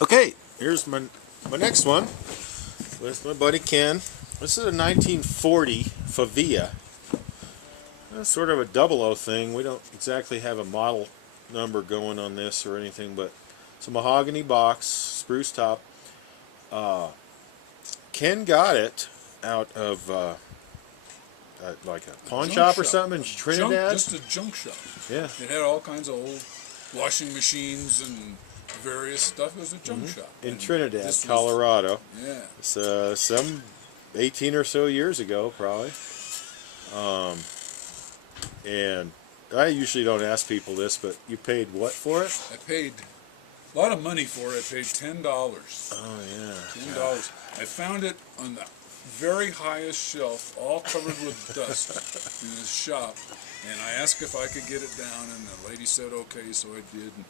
Okay, here's my next one with my buddy Ken. This is a 1940 Favilla. That's sort of a 00 thing. We don't exactly have a model number going on this or anything, but it's a mahogany box, spruce top. Ken got it out of like a pawn shop or something in Trinidad. Just a junk shop. Yeah. It had all kinds of old washing machines and various stuff. It was a junk shop. In And Trinidad, Colorado. Yeah. It's some 18 or so years ago, probably. And I usually don't ask people this, but you paid what for it? I paid a lot of money for it. I paid $10. Oh, yeah. $10. I found it on the very highest shelf, all covered with dust in this shop. And I asked if I could get it down, and the lady said okay, so I did. And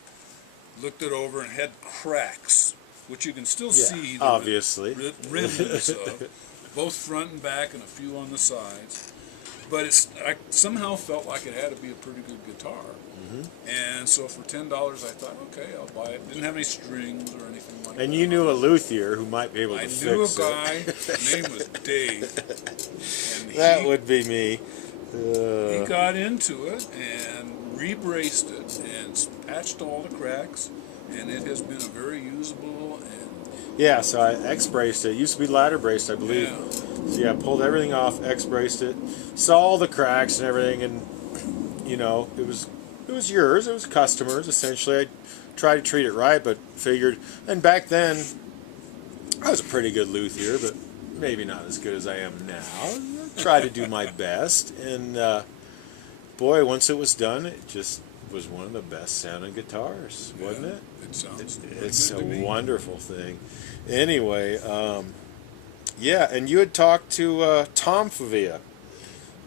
looked it over and had cracks, which you can still see. Obviously. Rims of, both front and back, and a few on the sides. But I somehow felt like it had to be a pretty good guitar. And so for $10, I thought, okay, I'll buy it. Didn't have any strings or anything like that. And you knew a luthier who might be able to fix it. I knew a guy, his name was Dave. And that would be me. He got into it and rebraced it and patched all the cracks, and it has been a very usable and... Yeah, so I X-braced it. It used to be ladder braced, I believe. Yeah. So yeah, I pulled everything off, X-braced it, saw all the cracks and everything, and you know, it was yours, it was customers, essentially. I tried to treat it right, but figured, and back then, I was a pretty good luthier, but maybe not as good as I am now. I tried to do my best, and boy, once it was done, it just was one of the best sounding guitars, wasn't it? It sounds It's good a to me. wonderful thing. Anyway, yeah, and you had talked to Tom Favilla.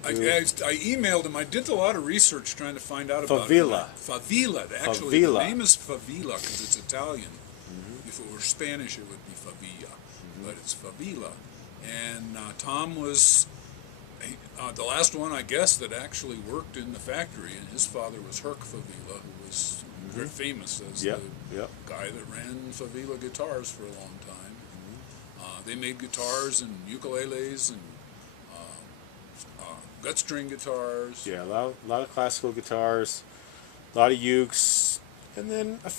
I emailed him. I did a lot of research trying to find out about Favilla. it. Favilla. Actually, Favilla. the name is Favilla because it's Italian. If it were Spanish, it would be Favilla, but it's Favilla. And Tom was the last one, I guess, that actually worked in the factory, and his father was Herc Favilla, who was very famous as the guy that ran Favilla guitars for a long time. They made guitars and ukuleles and gut string guitars. Yeah, a lot of classical guitars, a lot of ukes, and then a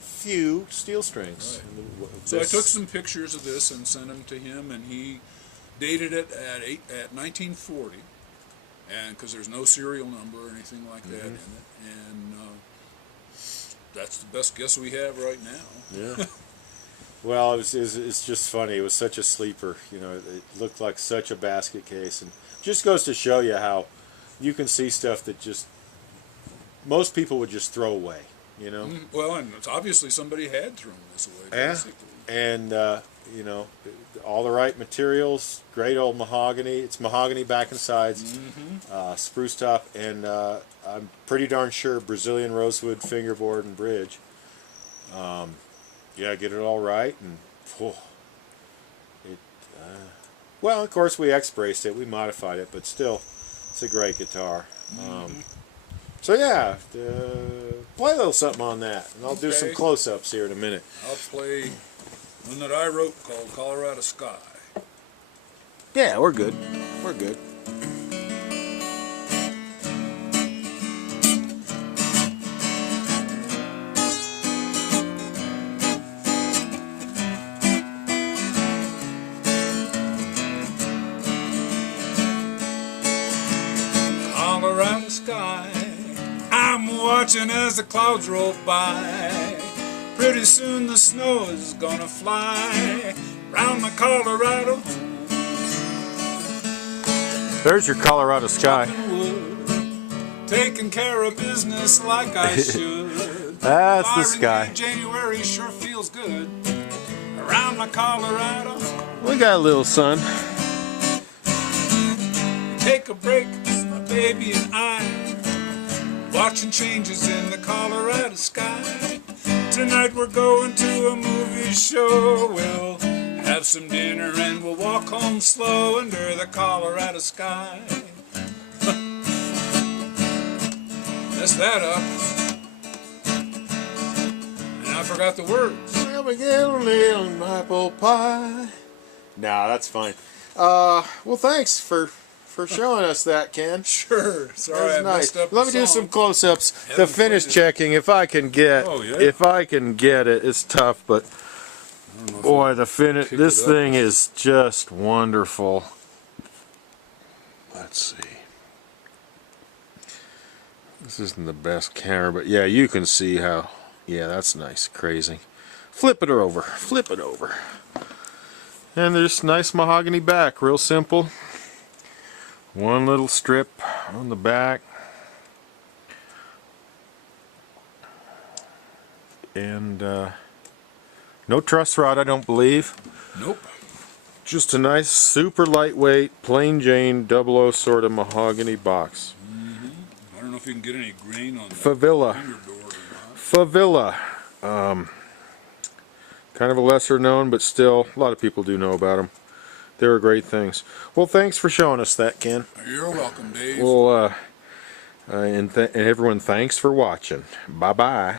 few steel strings. Right. So I took some pictures of this and sent them to him, and he dated it at 1940, and because there's no serial number or anything like that in it, and that's the best guess we have right now. Yeah. Well, it's just funny. It was such a sleeper. You know, it looked like such a basket case, and just goes to show you how you can see stuff that just most people would just throw away. You know. Well, and it's obviously somebody had thrown this away. Yeah. Basically. And you know, all the right materials. Great old mahogany. It's mahogany back and sides, spruce top, and I'm pretty darn sure Brazilian rosewood fingerboard and bridge. Yeah, get it all right, and well, of course we X-braced it, we modified it, but still, it's a great guitar. So yeah, play a little something on that, and I'll do some close-ups here in a minute. I'll play one that I wrote called Colorado Sky. Yeah, we're good. We're good. Colorado sky, I'm watching as the clouds roll by. Pretty soon the snow is gonna fly round my Colorado. There's your Colorado sky. Taking care of business like I should. That's the Firing sky. in January sure feels good around my Colorado. We got a little sun. Take a break, my baby and I, watching changes in the Colorado sky. Tonight we're going to a movie show. We'll have some dinner and we'll walk home slow under the Colorado sky. Messed that up. And I forgot the words. Well, Let me get a little apple pie. Nah, that's fine. Well, thanks for showing us that, Ken. Sure. Sorry, I That's messed nice. up Let the me do song. some close-ups. The Haven't finish played it. checking, if I can get, Oh, yeah. if I can get it. It's tough, but I don't know if boy, you the finish. pick This it up. thing is just wonderful. Let's see. This isn't the best camera, but yeah, you can see how. Yeah, that's nice, crazy. Flip it over. Flip it over. And there's nice mahogany back, real simple. One little strip on the back. And no truss rod, I don't believe. Nope. Just a nice, super lightweight, plain Jane 00 sort of mahogany box. I don't know if you can get any grain on that Favilla. fingerboard or not. Favilla. Kind of a lesser known, but still, a lot of people do know about them. They were great things. Well, thanks for showing us that, Ken. You're welcome, Dave. Well, and everyone, thanks for watching. Bye-bye.